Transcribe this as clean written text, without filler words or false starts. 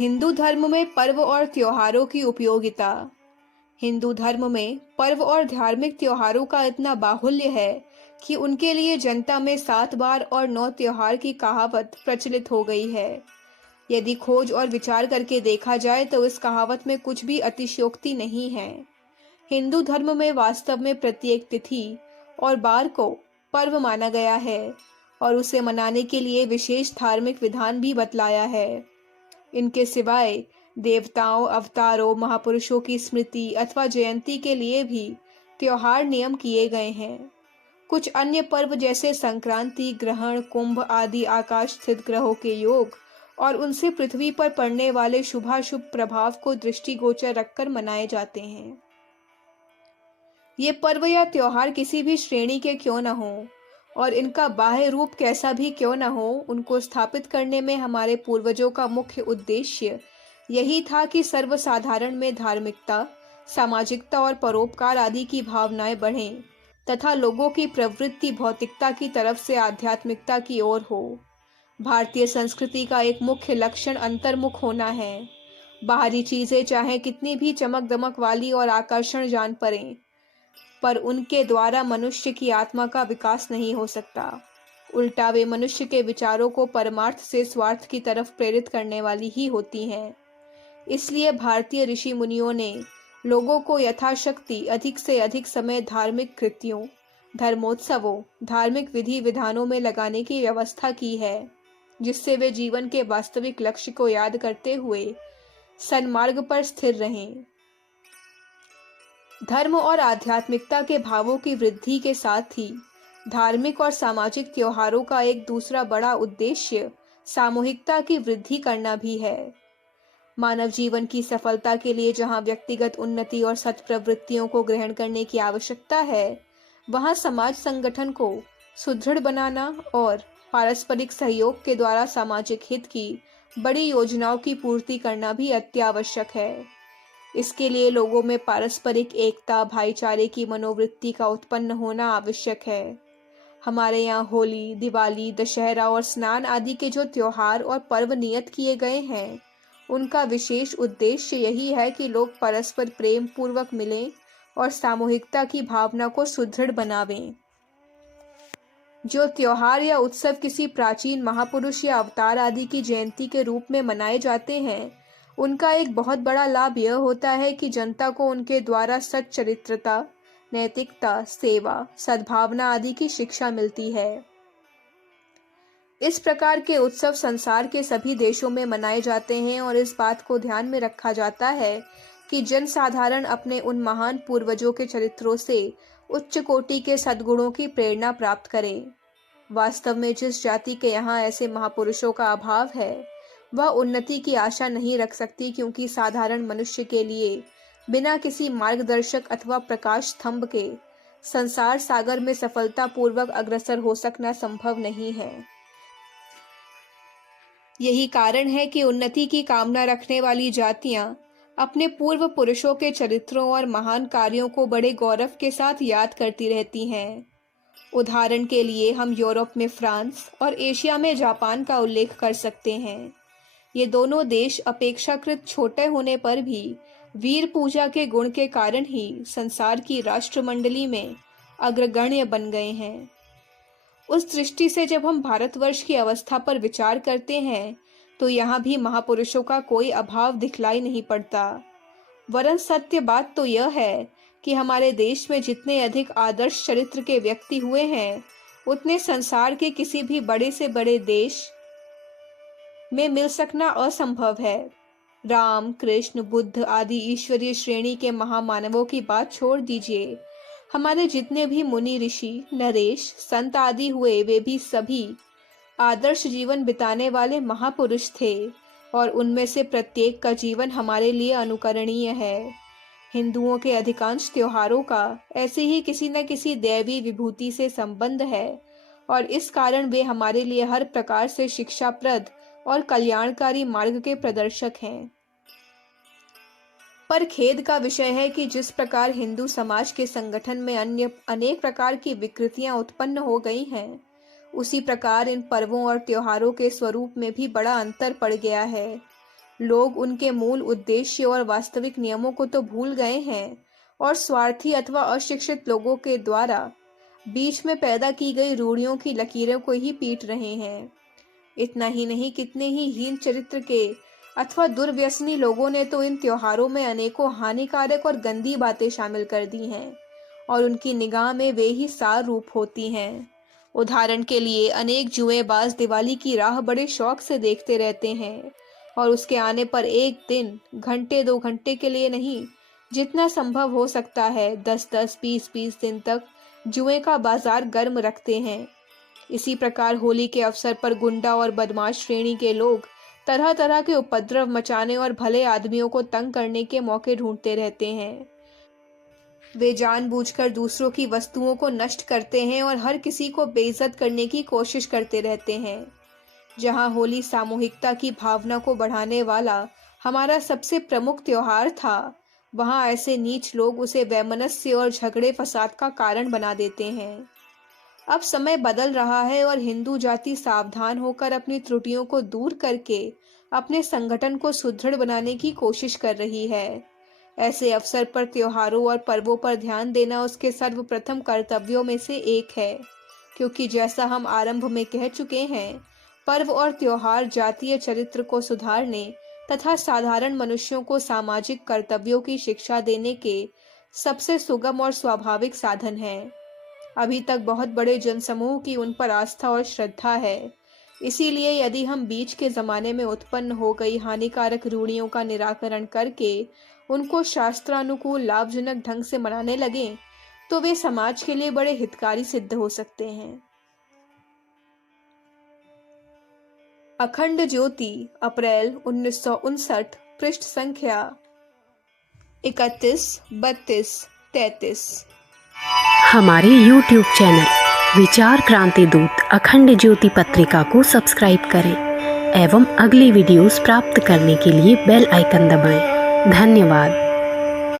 हिंदू धर्म में पर्व और त्योहारों की उपयोगिता। हिंदू धर्म में पर्व और धार्मिक त्योहारों का इतना बाहुल्य है कि उनके लिए जनता में 7 बार और 9 त्योहार की कहावत प्रचलित हो गई है। यदि खोज और विचार करके देखा जाए तो इस कहावत में कुछ भी अतिशयोक्ति नहीं है। हिंदू धर्म में वास्तव में प्रत्येक तिथि और बार को पर्व माना गया है और उसे मनाने के लिए विशेष धार्मिक विधान भी बतलाया है। इनके सिवाय देवताओं, अवतारों, महापुरुषों की स्मृति अथवा जयंती के लिए भी त्योहार नियम किए गए हैं। कुछ अन्य पर्व जैसे संक्रांति, ग्रहण, कुंभ आदि आकाश स्थित ग्रहों के योग और उनसे पृथ्वी पर पड़ने वाले शुभाशुभ प्रभाव को दृष्टिगोचर रखकर मनाए जाते हैं। ये पर्व या त्योहार किसी भी श्रेणी के क्यों न हो और इनका बाह्य रूप कैसा भी क्यों न हो, उनको स्थापित करने में हमारे पूर्वजों का मुख्य उद्देश्य यही था कि सर्वसाधारण में धार्मिकता, सामाजिकता और परोपकार आदि की भावनाएं बढ़ें तथा लोगों की प्रवृत्ति भौतिकता की तरफ से आध्यात्मिकता की ओर हो। भारतीय संस्कृति का एक मुख्य लक्षण अंतर्मुख होना है। बाहरी चीजें चाहे कितनी भी चमक दमक वाली और आकर्षण जान पड़ें, पर उनके द्वारा मनुष्य की आत्मा का विकास नहीं हो सकता। उल्टा वे मनुष्य के विचारों को परमार्थ से स्वार्थ की तरफ प्रेरित करने वाली ही होती हैं। इसलिए भारतीय ऋषि मुनियों ने लोगों को यथाशक्ति अधिक से अधिक समय धार्मिक कृत्यों, धर्मोत्सवों, धार्मिक विधि विधानों में लगाने की व्यवस्था की है, जिससे वे जीवन के वास्तविक लक्ष्य को याद करते हुए सन्मार्ग पर स्थिर रहें। धर्म और आध्यात्मिकता के भावों की वृद्धि के साथ ही धार्मिक और सामाजिक त्योहारों का एक दूसरा बड़ा उद्देश्य सामूहिकता की वृद्धि करना भी है। मानव जीवन की सफलता के लिए जहां व्यक्तिगत उन्नति और सत्प्रवृत्तियों को ग्रहण करने की आवश्यकता है, वहां समाज संगठन को सुदृढ़ बनाना और पारस्परिक सहयोग के द्वारा सामाजिक हित की बड़ी योजनाओं की पूर्ति करना भी अत्यावश्यक है। इसके लिए लोगों में पारस्परिक एकता, भाईचारे की मनोवृत्ति का उत्पन्न होना आवश्यक है। हमारे यहाँ होली, दिवाली, दशहरा और स्नान आदि के जो त्योहार और पर्व नियत किए गए हैं, उनका विशेष उद्देश्य यही है कि लोग परस्पर प्रेम पूर्वक मिलें और सामूहिकता की भावना को सुदृढ़ बनावें। जो त्योहार या उत्सव किसी प्राचीन महापुरुष या अवतार आदि की जयंती के रूप में मनाए जाते हैं, उनका एक बहुत बड़ा लाभ यह होता है कि जनता को उनके द्वारा सच्चरित्रता, नैतिकता, सेवा, सद्भावना आदि की शिक्षा मिलती है। इस प्रकार के उत्सव संसार के सभी देशों में मनाए जाते हैं और इस बात को ध्यान में रखा जाता है कि जनसाधारण अपने उन महान पूर्वजों के चरित्रों से उच्च कोटि के सद्गुणों की प्रेरणा प्राप्त करें। वास्तव में जिस जाति के यहाँ ऐसे महापुरुषों का अभाव है, वह उन्नति की आशा नहीं रख सकती, क्योंकि साधारण मनुष्य के लिए बिना किसी मार्गदर्शक अथवा प्रकाश स्तंभ के संसार सागर में सफलतापूर्वक अग्रसर हो सकना संभव नहीं है। यही कारण है कि उन्नति की कामना रखने वाली जातियां अपने पूर्व पुरुषों के चरित्रों और महान कार्यों को बड़े गौरव के साथ याद करती रहती हैं। उदाहरण के लिए हम यूरोप में फ्रांस और एशिया में जापान का उल्लेख कर सकते हैं। ये दोनों देश अपेक्षाकृत छोटे होने पर भी वीर पूजा के गुण के कारण ही संसार की राष्ट्रमंडली में अग्रगण्य बन गए हैं। उस दृष्टि से जब हम भारतवर्ष की अवस्था पर विचार करते हैं, तो यहाँ भी महापुरुषों का कोई अभाव दिखलाई नहीं पड़ता। वरन सत्य बात तो यह है कि हमारे देश में जितने अधिक आदर्श चरित्र के व्यक्ति हुए हैं, उतने संसार के किसी भी बड़े से बड़े देश में मिल सकना असंभव है। राम, कृष्ण, बुद्ध आदि ईश्वरीय श्रेणी के महामानवों की बात छोड़ दीजिए। हमारे जितने भी मुनि, ऋषि, नरेश, संत आदि हुए, वे भी सभी आदर्श जीवन बिताने वाले महापुरुष थे और उनमें से प्रत्येक का जीवन हमारे लिए अनुकरणीय है। हिंदुओं के अधिकांश त्योहारों का ऐसे ही किसी न किसी दैवी विभूति से संबंध है और इस कारण वे हमारे लिए हर प्रकार से शिक्षाप्रद और कल्याणकारी मार्ग के प्रदर्शक हैं। पर खेद का विषय है कि जिस प्रकार हिंदू समाज के संगठन में अन्य अनेक प्रकार की विकृतियां उत्पन्न हो गई हैं, उसी प्रकार इन पर्वों और त्योहारों के स्वरूप में भी बड़ा अंतर पड़ गया है। लोग उनके मूल उद्देश्य और वास्तविक नियमों को तो भूल गए हैं और स्वार्थी अथवा अशिक्षित लोगों के द्वारा बीच में पैदा की गई रूढ़ियों की लकीरों को ही पीट रहे हैं। इतना ही नहीं, कितने ही हीन चरित्र के अथवा दुर्व्यसनी लोगों ने तो इन त्योहारों में अनेकों हानिकारक और गंदी बातें शामिल कर दी हैं और उनकी निगाह में वे ही सार रूप होती हैं। उदाहरण के लिए अनेक जुएबाज दिवाली की राह बड़े शौक से देखते रहते हैं और उसके आने पर एक दिन, घंटे 2 घंटे के लिए नहीं, जितना संभव हो सकता है 10-10, 20-20 दिन तक जुए का बाजार गर्म रखते हैं। इसी प्रकार होली के अवसर पर गुंडा और बदमाश श्रेणी के लोग तरह तरह के उपद्रव मचाने और भले आदमियों को तंग करने के मौके ढूंढते रहते हैं। वे जानबूझकर दूसरों की वस्तुओं को नष्ट करते हैं और हर किसी को बेइज्जत करने की कोशिश करते रहते हैं। जहां होली सामूहिकता की भावना को बढ़ाने वाला हमारा सबसे प्रमुख त्योहार था, वहां ऐसे नीच लोग उसे वैमनस्य और झगड़े फसाद का कारण बना देते हैं। अब समय बदल रहा है और हिंदू जाति सावधान होकर अपनी त्रुटियों को दूर करके अपने संगठन को सुदृढ़ बनाने की कोशिश कर रही है। ऐसे अवसर पर त्योहारों और पर्वों पर ध्यान देना उसके सर्वप्रथम कर्तव्यों में से एक है, क्योंकि जैसा हम आरंभ में कह चुके हैं, पर्व और त्योहार जातीय चरित्र को सुधारने तथा साधारण मनुष्यों को सामाजिक कर्तव्यों की शिक्षा देने के सबसे सुगम और स्वाभाविक साधन हैं। अभी तक बहुत बड़े जनसमूह की उन पर आस्था और श्रद्धा है। इसीलिए यदि हम बीच के जमाने में उत्पन्न हो गई हानिकारक रूढ़ियों का निराकरण करके उनको शास्त्रानुकूल लाभजनक ढंग से मनाने लगें, तो वे समाज के लिए बड़े हितकारी सिद्ध हो सकते हैं। अखंड ज्योति, अप्रैल 1959, पृष्ठ संख्या 31, 32, 33। हमारे YouTube चैनल विचार क्रांति दूत अखंड ज्योति पत्रिका को सब्सक्राइब करें एवं अगली वीडियोस प्राप्त करने के लिए बेल आइकन दबाएं। धन्यवाद।